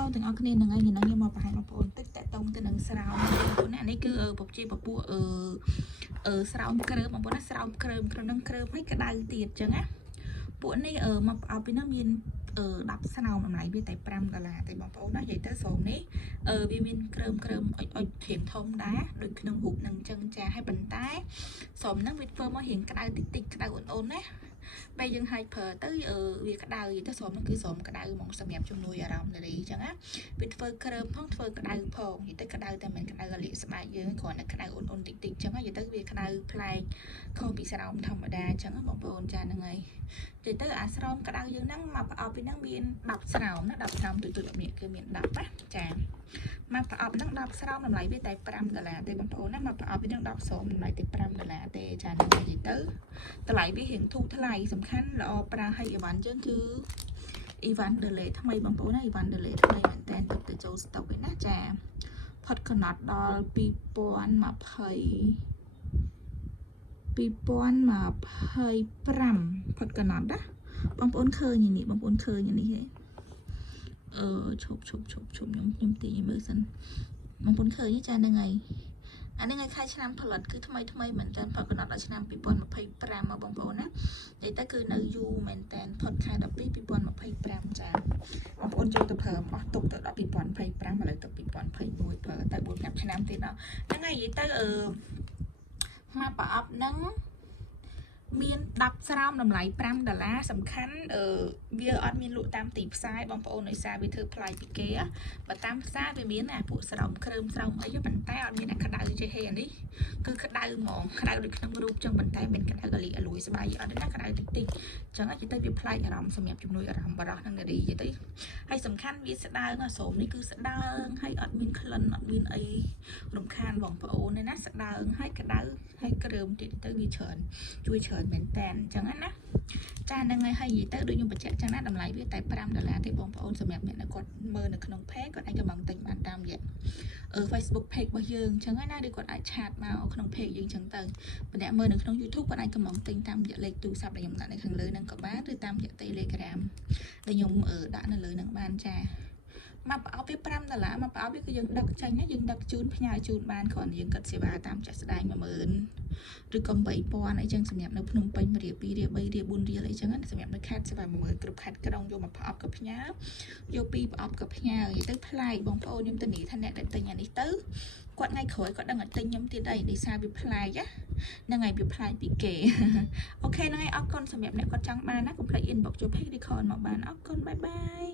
Hello ទាំងអស់គ្នានឹងថ្ងៃនេះមកបង្ហាញបងប្អូនតិចតទៅទៅនឹងស្រោមបងប្អូនណានេះគឺពពជាពពួកស្រោមក្រើមបងប្អូនណាស្រោមក្រើមក្នុងនឹងក្រើមឲ្យក្តៅទៀតអញ្ចឹងណាពួកនេះមកឲ្យពីនោះមាន10ស្រោមតម្លៃវាតែ$5ទេបងប្អូនណានិយាយទៅស្រោមនេះវាមានក្រើមអុចធៀងធំដែរដូចក្នុងរូបនឹងអញ្ចឹងចាឲ្យប៉ុន្តែស្រោមហ្នឹងវាធ្វើមករៀងក្តៅតិចក្តៅអូនណាពេលយើងហាយប្រើទៅវាក្តៅទៅស្រោមហ្នឹងគឺស្រោមក្តៅហ្មងសម្រាប់ជំនួយអារម្មណ៍នារីអញ្ចឹងណាវាធ្វើក្រើមផងធ្វើក្តៅផងនិយាយទៅក្តៅតែមិនក្តៅលាកស្បែកយើងគ្រាន់តែក្តៅអូនតិចអញ្ចឹងនិយាយទៅវាក្តៅប្លែកខុសពីស្រោមធម្មតាអញ្ចឹងបងប្អូនចាហ្នឹងហើយនិយាយទៅអាស្រោមក្តៅយើងហ្នឹងមកប្រអប់ពីហ្នឹងមាន10ស្រោមណា10ស្រោមទូៗនេះគឺមាន10ណាចាមកប្រអប់ហ្នឹង10ស្រោមតម្លៃវាតែ$5ទេបងប្អូនណាមកប្រអប់ពីហ្នឹង10ស្រោមតម្លៃតែ$5ទេចាហ្នឹងនិយាយទៅតម្លៃវារៀងធូរថ្លៃសំខាន់ល្អប្រើឲ្យអីវ៉ាន់យើងគឺអីវ៉ាន់ដឺលេថ្មីបងប្អូនណាអីវ៉ាន់ដឺលេថ្មីមែនតើទុកទៅចូលស្តុកឯណាចាផុតកណត់ដល់2025ផុតកណត់ណាបងប្អូនឃើញនេះបងប្អូនឃើញនេះហ៎ឈប់ខ្ញុំទីមើលសិនបងប្អូនឃើញចាហ្នឹងហើយអានេះថ្ងៃខែឆ្នាំផលិតគឺថ្មីមែនតើផុតកណត់ដល់ឆ្នាំ2025មកបងប្អូនណានិយាយទៅគឺនៅយូរមែនតើផុតខែ12 2025ចាបងប្អូនចូលទៅប្រើអស់ទុកទៅដល់2025ឥឡូវទៅ2021ប្រើតែ4-5ឆ្នាំទៀតដល់ហ្នឹងហើយនិយាយទៅមកប្រអប់ហ្នឹងមាន10ស្រោមតម្លៃ$5សំខាន់វាអត់មានលក់តាមទីផ្សារបងប្អូនដោយសារវាធ្វើផ្លាយពីគេបើតាមផ្សារវាមានអាពួកស្រោមក្រើមស្រោមអីប៉ុន្តែអត់មានអាក្តៅចេះហេអានេះគឺក្តៅហ្មងក្តៅដូចក្នុងរូបចឹងប៉ុន្តែមិនក្តៅកលីអលួយស្បែកអត់ទេណាក្តៅតិចចឹងនិយាយទៅវាផ្លាយអារម្មណ៍សម្រាប់ជំនួយអារម្មណ៍បរោះនឹងនារីនិយាយទៅហើយសំខាន់វាស្ដើងស្រោមនេះគឺស្ដើងហើយអត់មានក្លិនអត់មានអីរំខានបងប្អូនទេណាស្ដើងហើយក្តៅហើយក្រើមទៀតទៅវាច្រើនជួយច្រើនមែនតើអញ្ចឹងណាចាហ្នឹងហើយនិយាយទៅដូចខ្ញុំបញ្ជាក់ចឹងណាតម្លៃវាតែ$5ទេបងប្អូនសម្រាប់អ្នកដែលគាត់មើលនៅក្នុង page គាត់អាចកំងទិញបានតាមរយៈFacebook page របស់យើងអញ្ចឹងណាឬគាត់អាចឆាតមកក្នុង page យើងអញ្ចឹងទៅម្នាក់មើលនៅក្នុង YouTube គាត់អាចកំងទិញតាមរយៈលេខទូរស័ព្ទដែលខ្ញុំដាក់នៅខាងលើហ្នឹងក៏បានឬតាមរយៈ Telegram ដែលខ្ញុំដាក់នៅលើហ្នឹងបានចាមកប្រអប់វា$5មកប្រអប់វាគឺយើងដឹកចាញ់ណាយើងដឹកជូនផ្ញើជូនបានគ្រាន់តែយើងគិតសេវាតាមចាក់ស្ដែង10000ឬក៏8000អីចឹងសម្រាប់នៅភ្នំពេញ1រៀល2រៀល3រៀល4រៀលអីចឹងណាសម្រាប់នៅខេត្តសេវា10000គ្រប់ខេត្តក្រុងយកមកប្រអប់ក៏ផ្ញើយក2ប្រអប់ក៏ផ្ញើនិយាយទៅប្លែកបងប្អូនខ្ញុំទៅនិយាយថាអ្នកដែលទិញអានេះទៅគាត់ថ្ងៃក្រោយគាត់ដឹងតែទិញខ្ញុំទៀតអីដោយសារវាប្លែកហ្នឹងហើយវាប្លែកពីគេអូខេហ្នឹងហើយអរគុណសម្រាប់អ្នកគាត់ចង់បានណាកុំភ្លេច inbox ចូល page ឬ comment មកបានអរគុណបាយបាយ